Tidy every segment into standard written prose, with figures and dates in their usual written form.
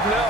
said no.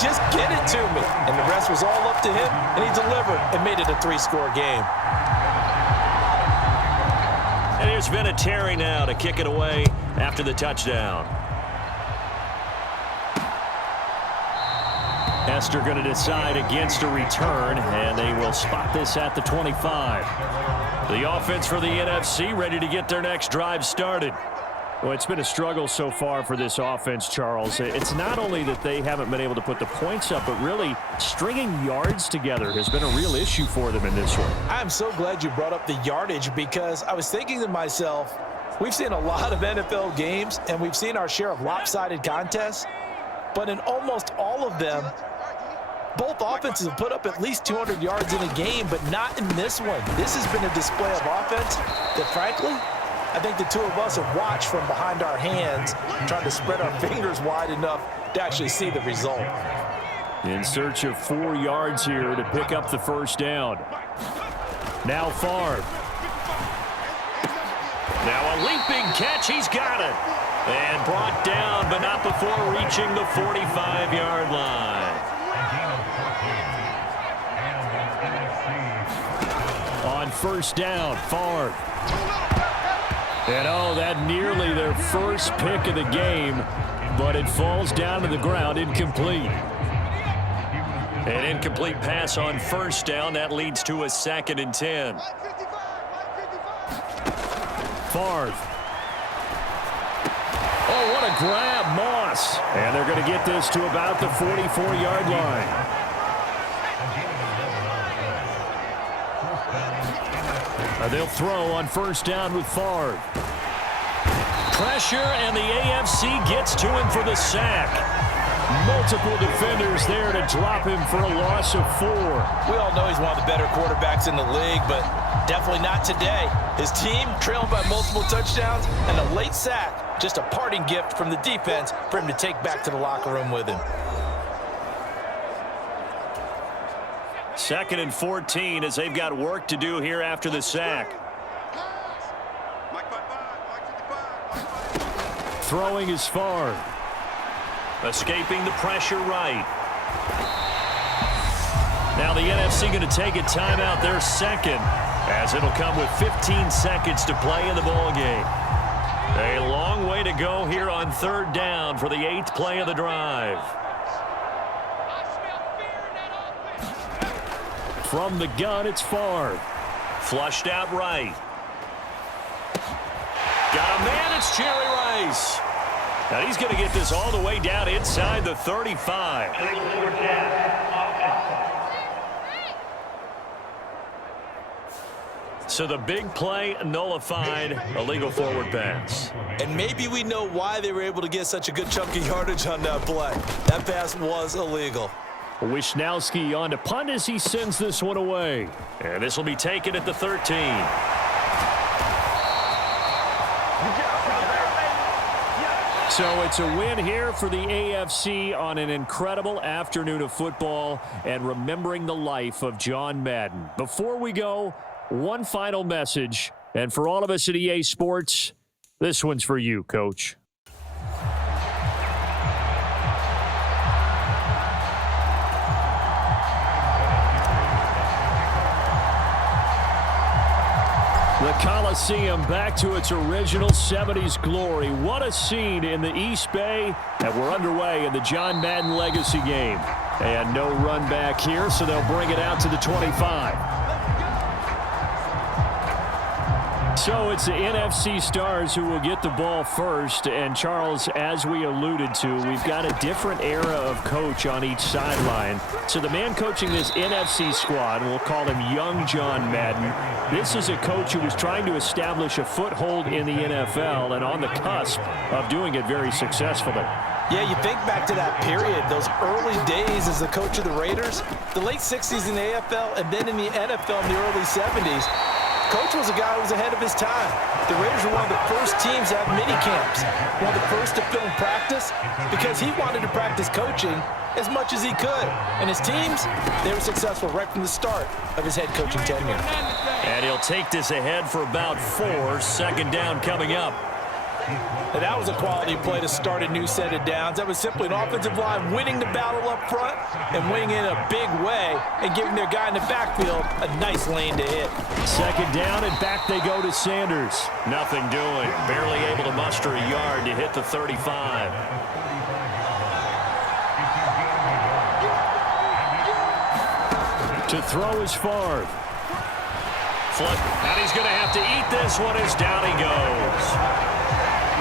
Just get it to me. And the rest was all up to him, and he delivered and made it a 3-score game. And here's Vinatieri now to kick it away after the touchdown. Hester going to decide against a return, and they will spot this at the 25. The offense for the NFC ready to get their next drive started. Well, it's been a struggle so far for this offense, Charles. It's not only that they haven't been able to put the points up, but really stringing yards together has been a real issue for them in this one. I'm so glad you brought up the yardage, because I was thinking to myself, we've seen a lot of NFL games, and we've seen our share of lopsided contests, but in almost all of them, both offenses have put up at least 200 yards in a game, but not in this one. This has been a display of offense that, frankly, I think the two of us have watched from behind our hands, trying to spread our fingers wide enough to actually see the result. In search of 4 yards here to pick up the first down. Now Favre. Now a leaping catch. He's got it. And brought down, but not before reaching the 45-yard line. On first down, Favre. And oh, that nearly their first pick of the game, but it falls down to the ground, incomplete. An incomplete pass on first down. That leads to a 2nd and 10. Favre. Oh, what a grab, Moss. And they're going to get this to about the 44-yard line. They'll throw on first down with Favre. Pressure, and the AFC gets to him for the sack. Multiple defenders there to drop him for a loss of 4. We all know he's one of the better quarterbacks in the league, but definitely not today. His team trailing by multiple touchdowns, and a late sack, just a parting gift from the defense for him to take back to the locker room with him. 2nd and 14 as they've got work to do here after the sack. Throwing is Favre. Escaping the pressure right. Now the NFC going to take a timeout, their second, as it'll come with 15 seconds to play in the ball game. A long way to go here on third down for the 8th play of the drive. From the gun, it's Favre. Flushed out right. Got a man, it's Jerry Rice. Now he's going to get this all the way down inside the 35. So the big play nullified, illegal forward pass. And maybe we know why they were able to get such a good chunk of yardage on that play. That pass was illegal. Wisnowski on to punt as he sends this one away. And this will be taken at the 13. So it's a win here for the AFC on an incredible afternoon of football and remembering the life of John Madden. Before we go, one final message. And for all of us at EA Sports, this one's for you, Coach. The Coliseum back to its original 70s glory. What a scene in the East Bay. And we're underway in the John Madden Legacy game. And no run back here, so they'll bring it out to the 25. So it's the NFC stars who will get the ball first. And, Charles, as we alluded to, we've got a different era of coach on each sideline. So the man coaching this NFC squad, we'll call him Young John Madden, this is a coach who was trying to establish a foothold in the NFL and on the cusp of doing it very successfully. Yeah, you think back to that period, those early days as the coach of the Raiders, the late 60s in the AFL, and then in the NFL in the early 70s. Coach was a guy who was ahead of his time. The Raiders were one of the first teams to have mini camps, one of the first to film practice, because he wanted to practice coaching as much as he could. And his teams, they were successful right from the start of his head coaching tenure. And he'll take this ahead for about 4. Second down coming up. And that was a quality play to start a new set of downs. That was simply an offensive line winning the battle up front and winning in a big way and giving their guy in the backfield a nice lane to hit. Second down, and back they go to Sanders. Nothing doing. Barely able to muster a yard to hit the 35. To throw is Favre. Flip, and he's going to have to eat this one as down he goes.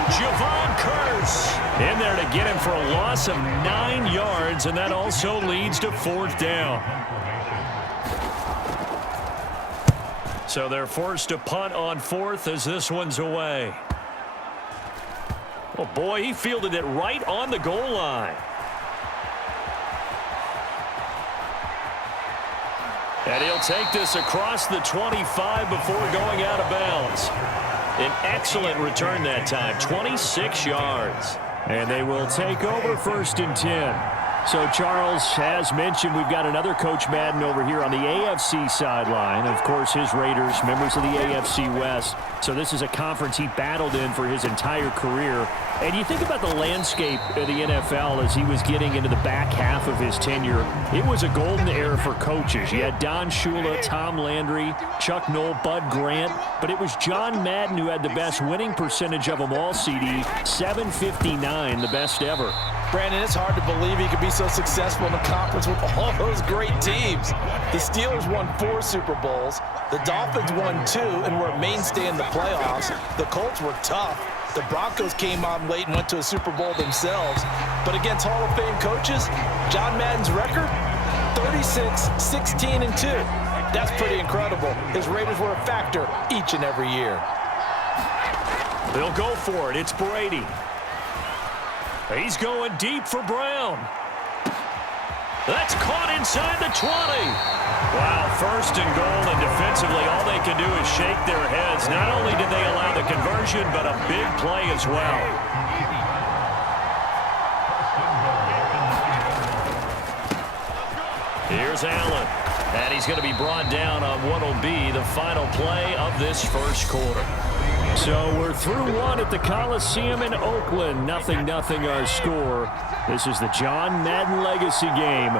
Javon Curse in there to get him for a loss of 9 yards, and that also leads to 4th down. So they're forced to punt on 4th as this one's away. Oh, boy, he fielded it right on the goal line. And he'll take this across the 25 before going out of bounds. An excellent return that time, 26 yards. And they will take over 1st and 10. So, Charles, as mentioned, we've got another Coach Madden over here on the AFC sideline. Of course, his Raiders, members of the AFC West. So this is a conference he battled in for his entire career. And you think about the landscape of the NFL as he was getting into the back half of his tenure. It was a golden era for coaches. You had Don Shula, Tom Landry, Chuck Noll, Bud Grant. But it was John Madden who had the best winning percentage of them all, CD. 759, the best ever. Brandon, it's hard to believe he could be so successful in the conference with all those great teams. The Steelers won 4 Super Bowls. The Dolphins won 2 and were a mainstay in the playoffs. The Colts were tough. The Broncos came on late and went to a Super Bowl themselves. But against Hall of Fame coaches, John Madden's record, 36, 16, and 2. That's pretty incredible. His Raiders were a factor each and every year. They'll go for it. It's Brady. He's going deep for Brown. That's caught inside the 20. Wow, 1st and goal, and defensively all they can do is shake their heads. Not only did they allow the conversion, but a big play as well. Here's Allen, and he's going to be brought down on what will be the final play of this 1st quarter. So we're through 1 at the Coliseum in Oakland. 0-0 our score. This is the John Madden Legacy game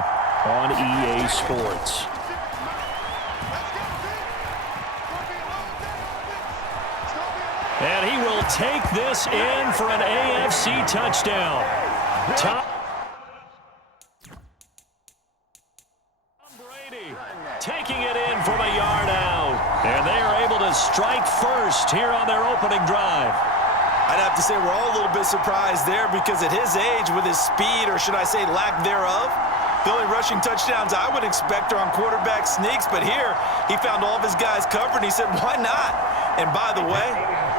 on EA Sports. And he will take this in for an AFC touchdown. Tom Brady taking it in from a yard out. And they are able to strike first here on their opening drive. I'd have to say we're all a little bit surprised there because at his age, with his speed, or should I say lack thereof, the only rushing touchdowns I would expect are on quarterback sneaks. But here, he found all of his guys covered, and he said, why not? And by the way,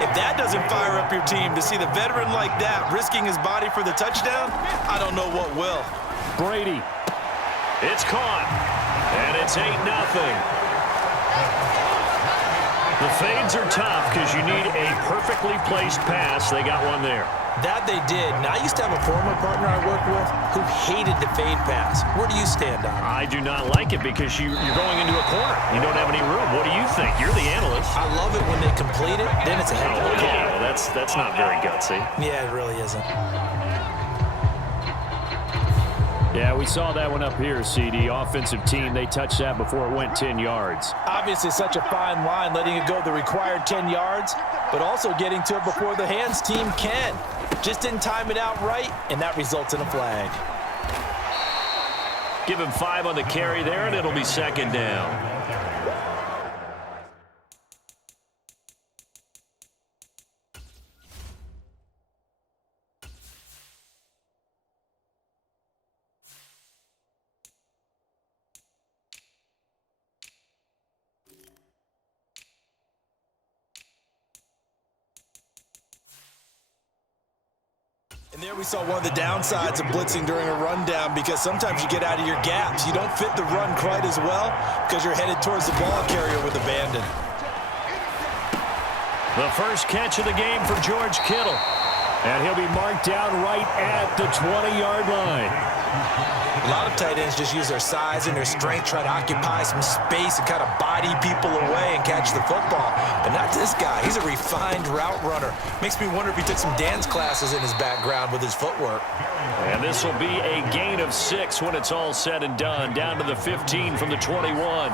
if that doesn't fire up your team to see the veteran like that risking his body for the touchdown, I don't know what will. Brady. It's caught. And it's 8-0. The fades are tough because you need a perfectly placed pass. They got one there. That they did. Now, I used to have a former partner I worked with who hated the fade pass. Where do you stand on it? I do not like it because you're going into a corner. You don't have any room. What do you think? You're the analyst. I love it when they complete it. Then it's a heck of a okay. Well, that's not very gutsy. Yeah, it really isn't. Yeah, we saw that one up here, CD. Offensive team, they touched that before it went 10 yards. Obviously, such a fine line, letting it go the required 10 yards, but also getting to it before the hands team can. Just didn't time it out right, and that results in a flag. Give him 5 on the carry there, and it'll be 2nd down. And there we saw one of the downsides of blitzing during a rundown, because sometimes you get out of your gaps. You don't fit the run quite as well because you're headed towards the ball carrier with abandon. The first catch of the game for George Kittle. And he'll be marked down right at the 20-yard line. A lot of tight ends just use their size and their strength, try to occupy some space and kind of body people away and catch the football. But not this guy. He's a refined route runner. Makes me wonder if he took some dance classes in his background with his footwork. And this will be a gain of 6 when it's all said and done. Down to the 15 from the 21.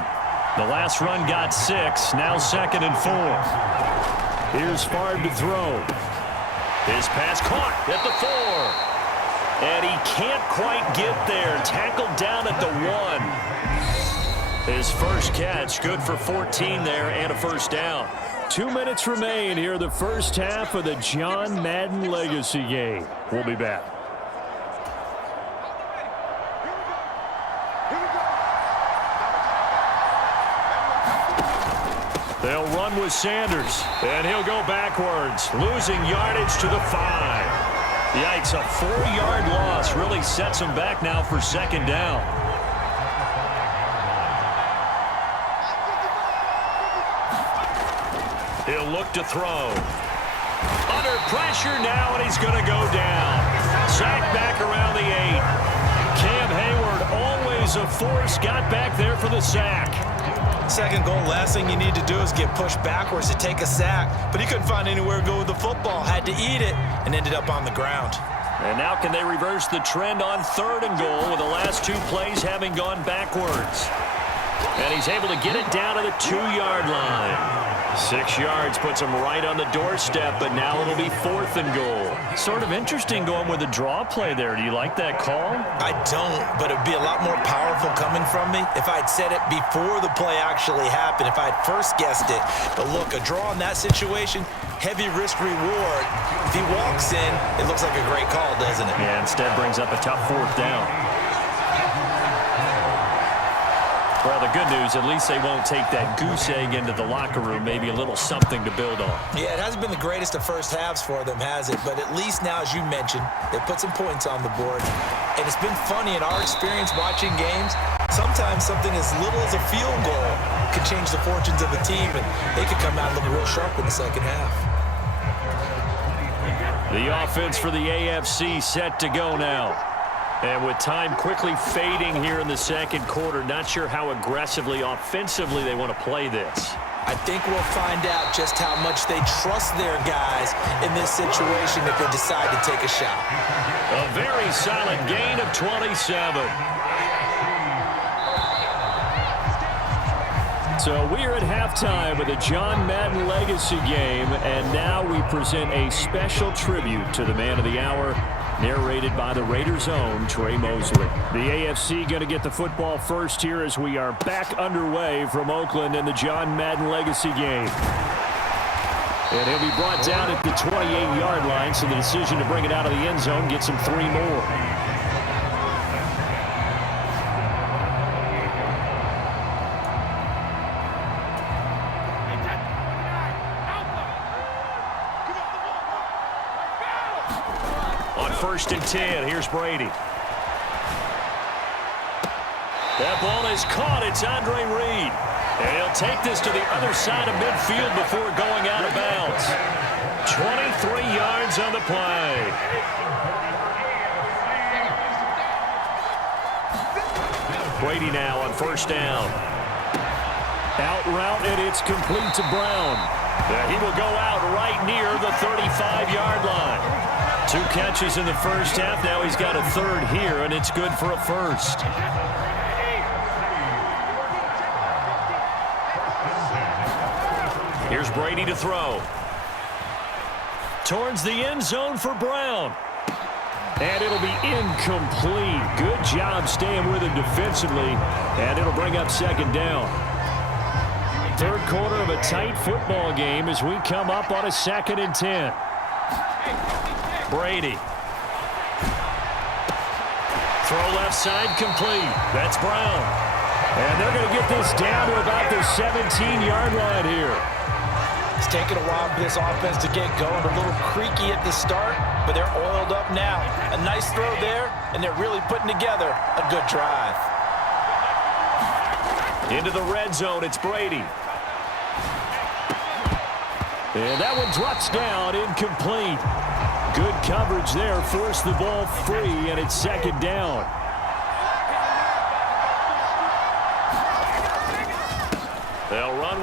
The last run got 6. Now 2nd and 4. Here's Favre to throw. His pass caught at the 4. And he can't quite get there. Tackled down at the 1. His first catch, good for 14 there and a first down. 2 minutes remain here in the first half of the John Madden Legacy game. We'll be back. They'll run with Sanders, and he'll go backwards, losing yardage to the 5. Yikes, a 4-yard loss really sets him back now for 2nd down. He'll look to throw. Under pressure now, and he's going to go down. Sacked back around the 8. Cam Hayward, always a force, got back there for the sack. Second goal, last thing you need to do is get pushed backwards to take a sack. But he couldn't find anywhere to go with the football. Had to eat it and ended up on the ground. And now can they reverse the trend on 3rd and goal with the last 2 plays having gone backwards? And he's able to get it down to the 2-yard line. 6 yards puts him right on the doorstep, but now it'll be 4th and goal. Sort of interesting going with a draw play there. Do you like that call? I don't, but it would be a lot more powerful coming from me if I'd said it before the play actually happened, if I'd first guessed it. But look, a draw in that situation, heavy risk reward. If he walks in, it looks like a great call, doesn't it? Yeah, instead brings up a tough 4th down. Well, the good news, at least they won't take that goose egg into the locker room. Maybe a little something to build on. Yeah, it hasn't been the greatest of first halves for them, has it? But at least now, as you mentioned, they put some points on the board. And it's been funny in our experience watching games. Sometimes something as little as a field goal could change the fortunes of a team, and they could come out looking real sharp in the second half. The offense for the AFC set to go now. And with time quickly fading here in the second quarter, not sure how aggressively, offensively they want to play this. I think we'll find out just how much they trust their guys in this situation if they decide to take a shot. A very solid gain of 27. So we're at halftime of the John Madden Legacy game, and now we present a special tribute to the man of the hour, narrated by the Raiders' own Trey Mosley. The AFC going to get the football first here as we are back underway from Oakland in the John Madden Legacy game. And he'll be brought down at the 28-yard line, so the decision to bring it out of the end zone gets him 3 more. On 1st and 10, here's Brady. That ball is caught. It's Andre Reed. And he'll take this to the other side of midfield before going out of bounds. 23 yards on the play. Brady now on 1st down. Out route, and it's complete to Brown. He will go out right near the 35-yard line. 2 catches in the first half. Now he's got a 3rd here, and it's good for a 1st. Here's Brady to throw. Towards the end zone for Brown. And it'll be incomplete. Good job staying with him defensively. And it'll bring up 2nd down. 3rd quarter of a tight football game as we come up on a 2nd and 10. Brady. Throw left side complete. That's Brown. And they're going to get this down to about the 17-yard line here. It's taken a while for this offense to get going. A little creaky at the start, but they're oiled up now. A nice throw there, and they're really putting together a good drive. Into the red zone, it's Brady. And that one drops down, incomplete. Good coverage there, forced the ball free, and it's 2nd down.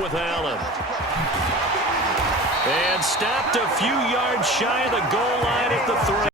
with Allen. And stopped a few yards shy of the goal line at the 3.